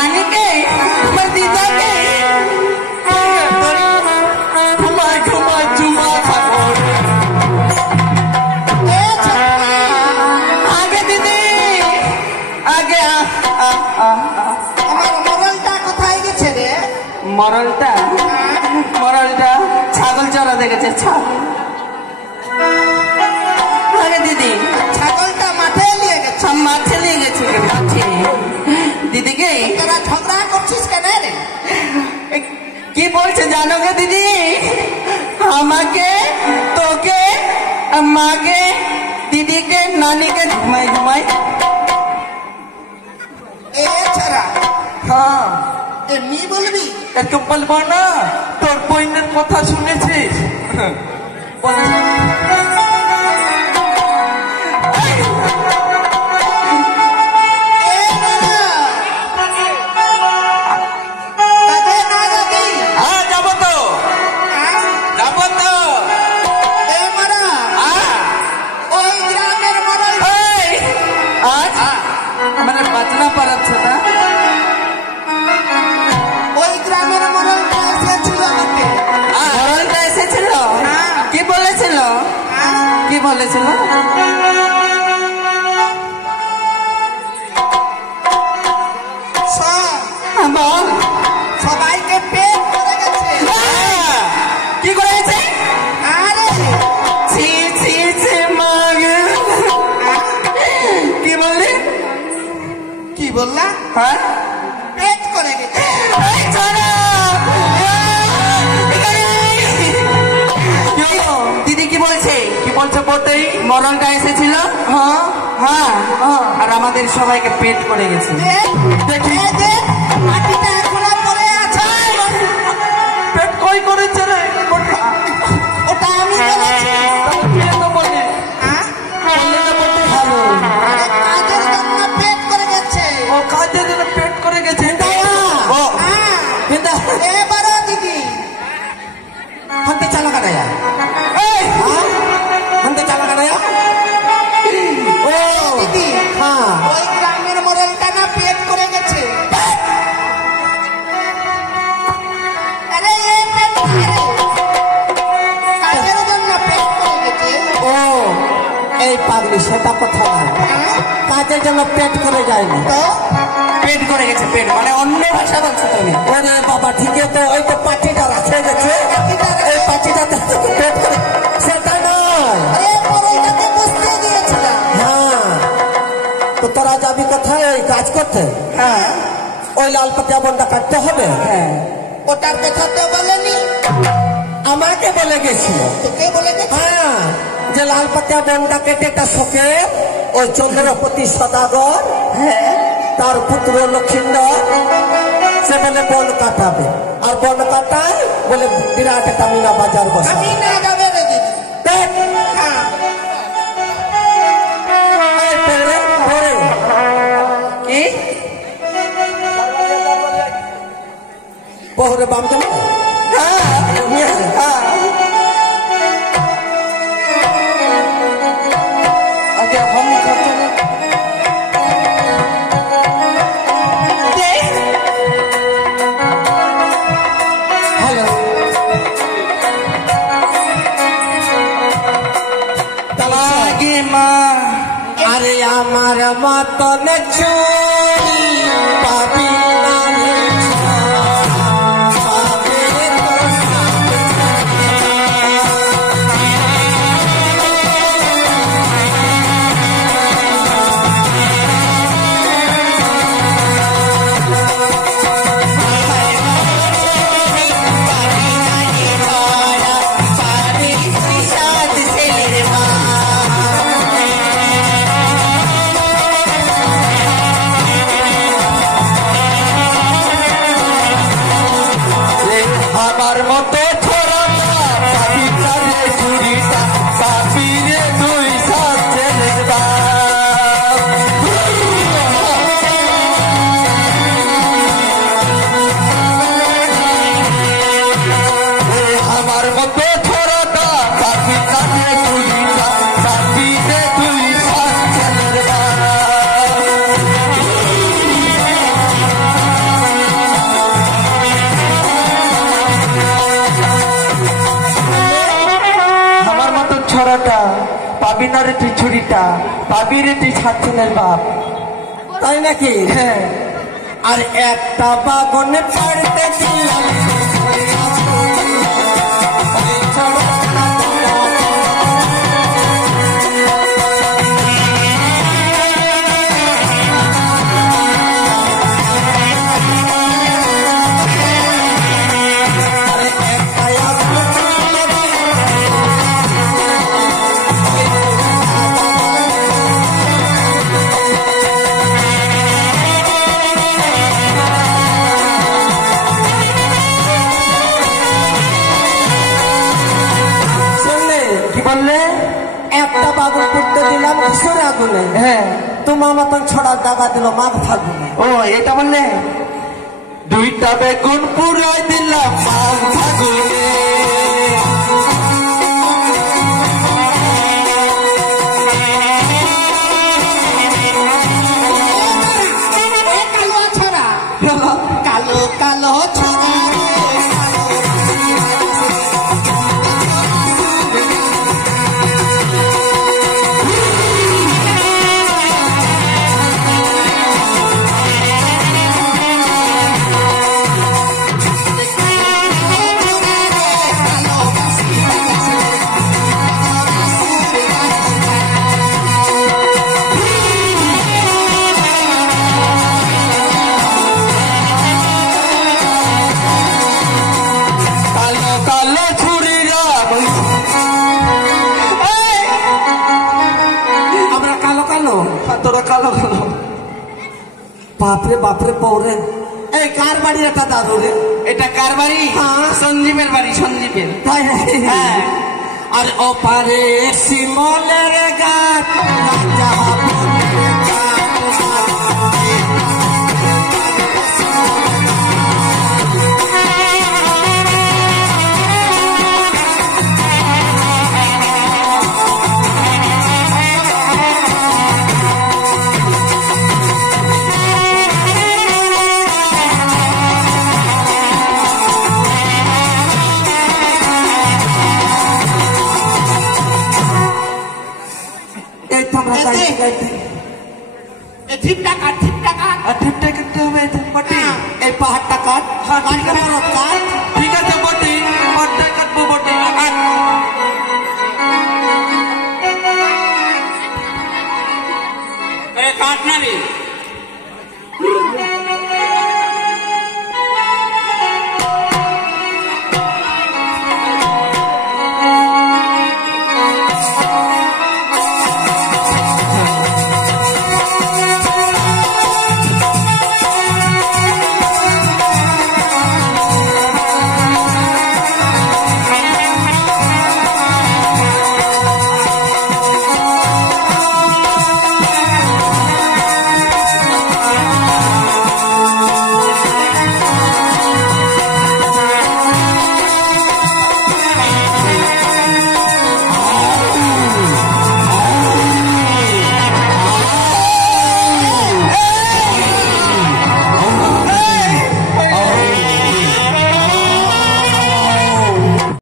नानी के तुम्हार दीदा के घुमा घुमा जुमा खबर आगे दीदी आगे আমার মরলটা কোথায় গেছে রে? মরলটা মরলটা ছাগল চড়া দেখেছে ছাগল আগে দিদি ছাগলটা মাঠে নিয়ে গেছে। মাঠে নিয়ে গেছে মাঠে দিদিকে তোরা ঝগড়া করছিস কেন রে? কি বলছে জানো গে দিদি আমাকে তোকে মাকে দিদিকে নানিকে ঘুমাই ঘুমাই এছাড়া হ্যাঁ এমনি বলবি? একটু বলবো না তোর বইনের কথা শুনেছিস বলেছিল বল সবাইকে পেট করে গেছে। কি করে গেছে? আরে ছি ছি ছি মাগে কি বললি? কি বললা? হ্যাঁ পেট করে গেছে। দিদি কি বলছে? কি বলছে বলতেই মরণটা এসেছিল হ্যাঁ হ্যাঁ আর আমাদের সবাইকে পেট করে গেছে। দেখি মাটিটা এখনো পড়ে আছে। পেট কই করেছে রে? ওটা আমি বলেছি। কাজের জন্য পেট করে গেছে। ও কাজের জন্য পেট করে গেছে। এবারও দিদি হাতে চালা কাটায়া হাতে চালা কাটায়া ও দিদি হ্যাঁ ওই গ্রামের মরলটা না পেট করে গেছে। আরে এই পেট কাজের জন্য পেট করে গেছে। ও এই পাগলি সেটা কথা না কাজের জন্য পেট করে যায়নি তো পেট করে গেছে পেট মানে অন্য ভাষা বলছো তুমি। ওরে বাবা ঠিকই তো ওই তো পাটিটা রাখে গেছে এই পাটিটা পেট করে সেটা নয়। আরে মরলটাকে বসতে দিয়েছিলাম। হ্যাঁ তো তোরা যাবি কোথায় ওই কাজ করতে? হ্যাঁ ওই লাল পাতিয়া বনটা কাটতে হবে। হ্যাঁ ওটার কথা তো বলেনি। আমাকে বলে গেছিল। তোকে বলে গেছে? হ্যাঁ যে লাল পাতিয়া বনটা কেটে একটা শোকে ওই চন্দ্রপতি সদাগর হ্যাঁ তার পুত্র লক্ষিন্দর সে বলে বন কাটাবে আর বন কাটায় বলে বিরাট একটা মিনা বাজার বসা। আমি না যাবে রে দিদি। দেখ হ্যাঁ কি বহুরে বাম জমা আগে हम करते हैं हेलो तलागी माँ अरे আমার মতন চুরি পাবি না রে পাবি না রে তুই ছুরিটা, পাবি রে তুই ছাত্রনের বাপ। তাই নাকি? হ্যাঁ। আর একটা বাগনে পাড়তে দিলাম একটা বাগুন পুড়তে দিলাম কিশোর আগুনে। হ্যাঁ। তোমার মতন ছড়া দাগা দিল মাঘ ফাগুনে। ও এটা বললে দুইটা বেগুন পুরাই দিলাম মাঘ ফাগুনে। কালো ছড়া কালো কালো ছড়া তোরা কালো কালো। বাপরে বাপরে পৌরে এই কার বাড়ি একটা দাদু রে? এটা কার বাড়ি? হ্যাঁ। সঞ্জীবের বাড়ি, সঞ্জীবের। তাই নাকি? হ্যাঁ। আর ওপারে শিমলের গাছ রাজা